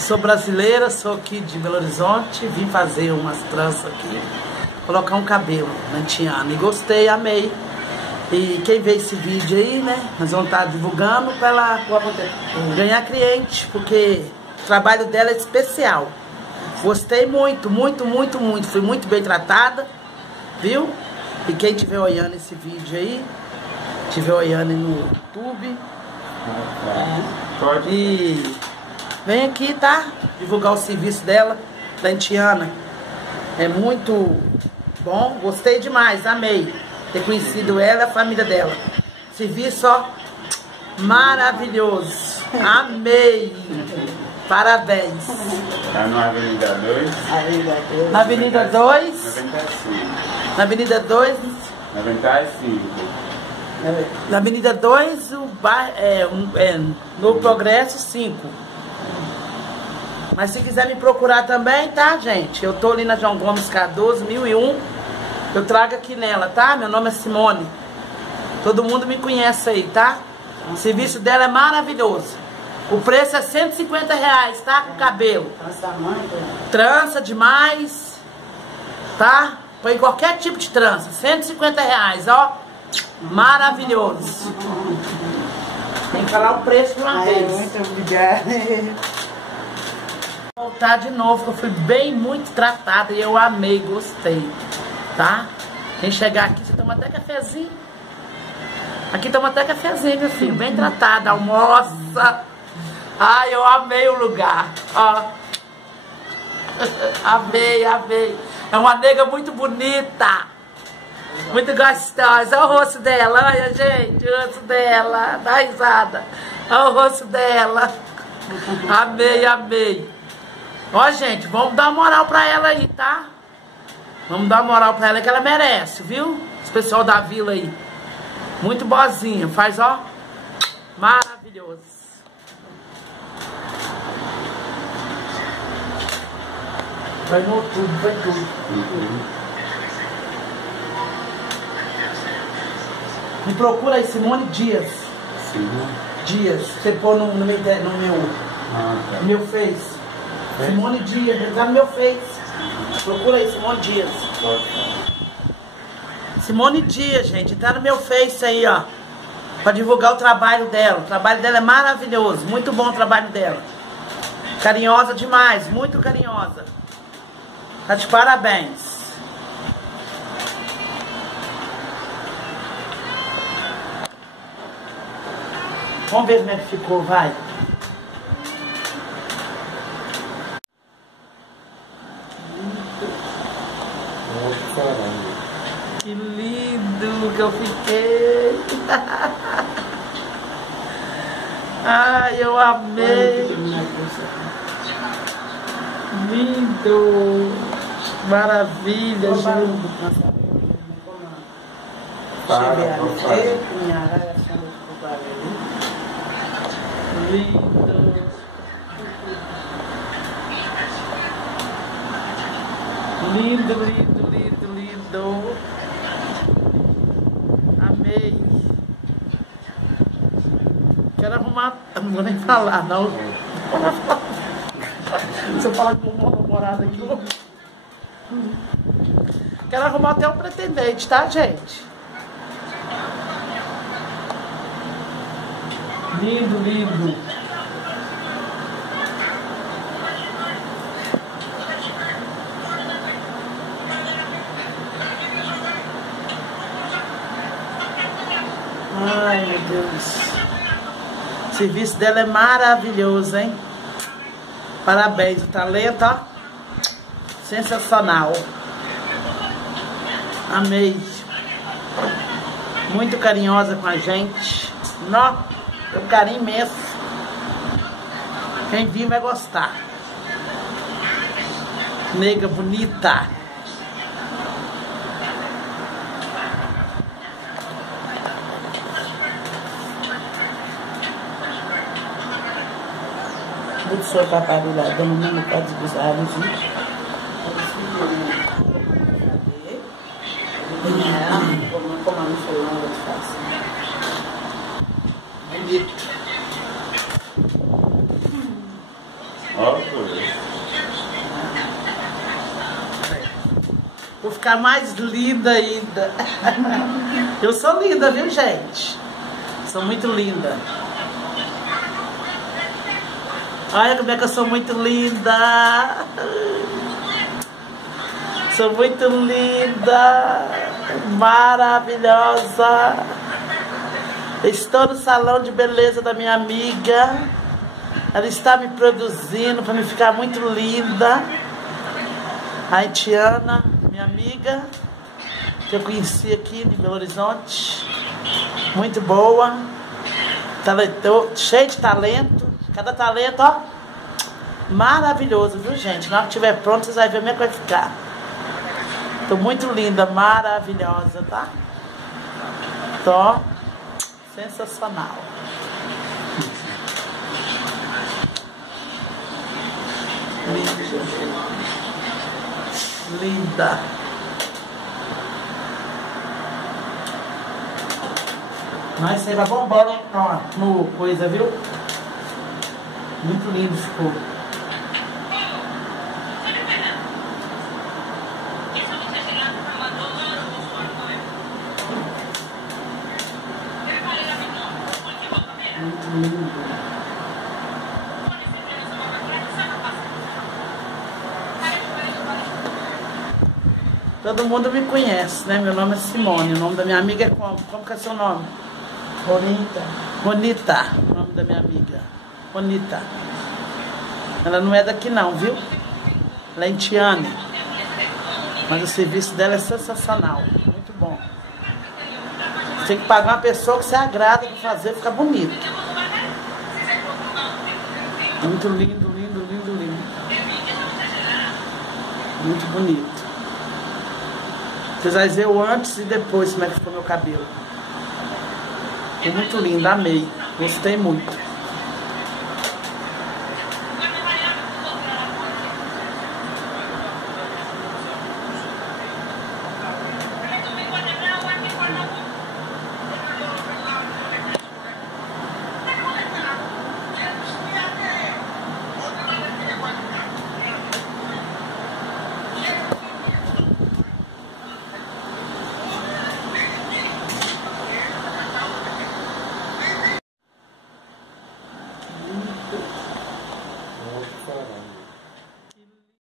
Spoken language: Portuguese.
Sou brasileira, sou aqui de Belo Horizonte, vim fazer umas tranças aqui, colocar um cabelo na Tiana. E gostei, amei. E quem vê esse vídeo aí, né, nós vamos estar divulgando para ela ganhar cliente, porque o trabalho dela é especial. Gostei muito, muito, muito, muito. Fui muito bem tratada, viu? E quem estiver olhando esse vídeo aí, estiver olhando no YouTube, e vem aqui, tá? Divulgar o serviço dela, da Tiana. É muito bom, gostei demais, amei ter conhecido ela e a família dela. Serviço, ó, maravilhoso. Amei. Parabéns. Tá na Avenida 2? Na Avenida 2? 95. Na Avenida 2? 95. Na Avenida 2, o bairro, no Progresso 5. Mas se quiser me procurar também, tá, gente? Eu tô ali na João Gomes Cardoso, 1001. Eu trago aqui nela, tá? Meu nome é Simone. Todo mundo me conhece aí, tá? O serviço dela é maravilhoso. O preço é R$150, tá? Com cabelo. Trança demais, tá? Põe qualquer tipo de trança. R$150, ó. Maravilhoso. Tem que falar o preço de uma vez. Muito obrigada. Vou voltar de novo, que eu fui bem, muito tratada e eu amei, gostei, tá? Quem chegar aqui, você toma até cafezinho. Aqui toma até cafezinho, meu filho, bem tratada, almoça. Ai, eu amei o lugar, ó. Amei, amei. É uma nega muito bonita, muito gostosa. Olha o rosto dela, olha, gente, o rosto dela, dá risada. Olha o rosto dela. Amei, amei. Ó, gente, vamos dar uma moral pra ela aí, tá? Vamos dar uma moral pra ela que ela merece, viu? Esse pessoal da vila aí. Muito boazinha. Faz, ó. Maravilhoso. Vai no YouTube, vai tudo. Me procura aí, Simone Dias. Sim. Dias. Você pôr no meu Face. Simone Dias, ele tá no meu Face. Procura aí, Simone Dias. Simone Dias, gente, tá no meu Face aí, ó. Pra divulgar o trabalho dela. O trabalho dela é maravilhoso. Muito bom o trabalho dela. Carinhosa demais, muito carinhosa. Tá de parabéns. Vamos ver como é que ficou, vai. Que lindo que eu fiquei. Ai, eu amei. Lindo. Maravilha, gente. Lindo. Lindo, lindo, lindo, lindo. Amei. Quero arrumar. Não vou nem falar, não. Se eu falar com uma namorada aqui, eu... Quero arrumar até um pretendente, tá, gente? Lindo, lindo. Ai, meu Deus. O serviço dela é maravilhoso, hein? Parabéns, o talento, ó. Sensacional. Amei. Muito carinhosa com a gente. Nó, um carinho imenso. Quem vir vai gostar. Nega bonita. Muito sua paparulada, não pode desgustar, viu? Como no celular eu faço. Bonito. Ó, Vou ficar mais linda ainda. Eu sou linda, viu, gente? Sou muito linda. Olha como é que eu sou muito linda. Sou muito linda. Maravilhosa. Estou no salão de beleza da minha amiga. Ela está me produzindo para me ficar muito linda. A Haitiana, minha amiga, que eu conheci aqui em Belo Horizonte. Muito boa. Cheia de talento. Cada talento, ó, maravilhoso, viu, gente? Na hora que estiver pronto, vocês vão ver como é que vai ficar. Tô muito linda, maravilhosa, tá? Tô sensacional. Linda. Linda. Mas você vai bombar no coisa, viu? Muito lindo ficou. Muito lindo. Todo mundo me conhece, né? Meu nome é Simone. O nome da minha amiga é como? Como que é seu nome? Bonita. Bonita. O nome da minha amiga. Bonita. Ela não é daqui não, viu? Ela é haitiana. Mas o serviço dela é sensacional. Muito bom. Você tem que pagar uma pessoa que você agrada para fazer ficar bonito. Muito lindo, lindo, lindo, lindo. Muito bonito. Vocês vão ver o antes e depois como é que ficou meu cabelo. Ficou muito lindo, amei. Gostei muito.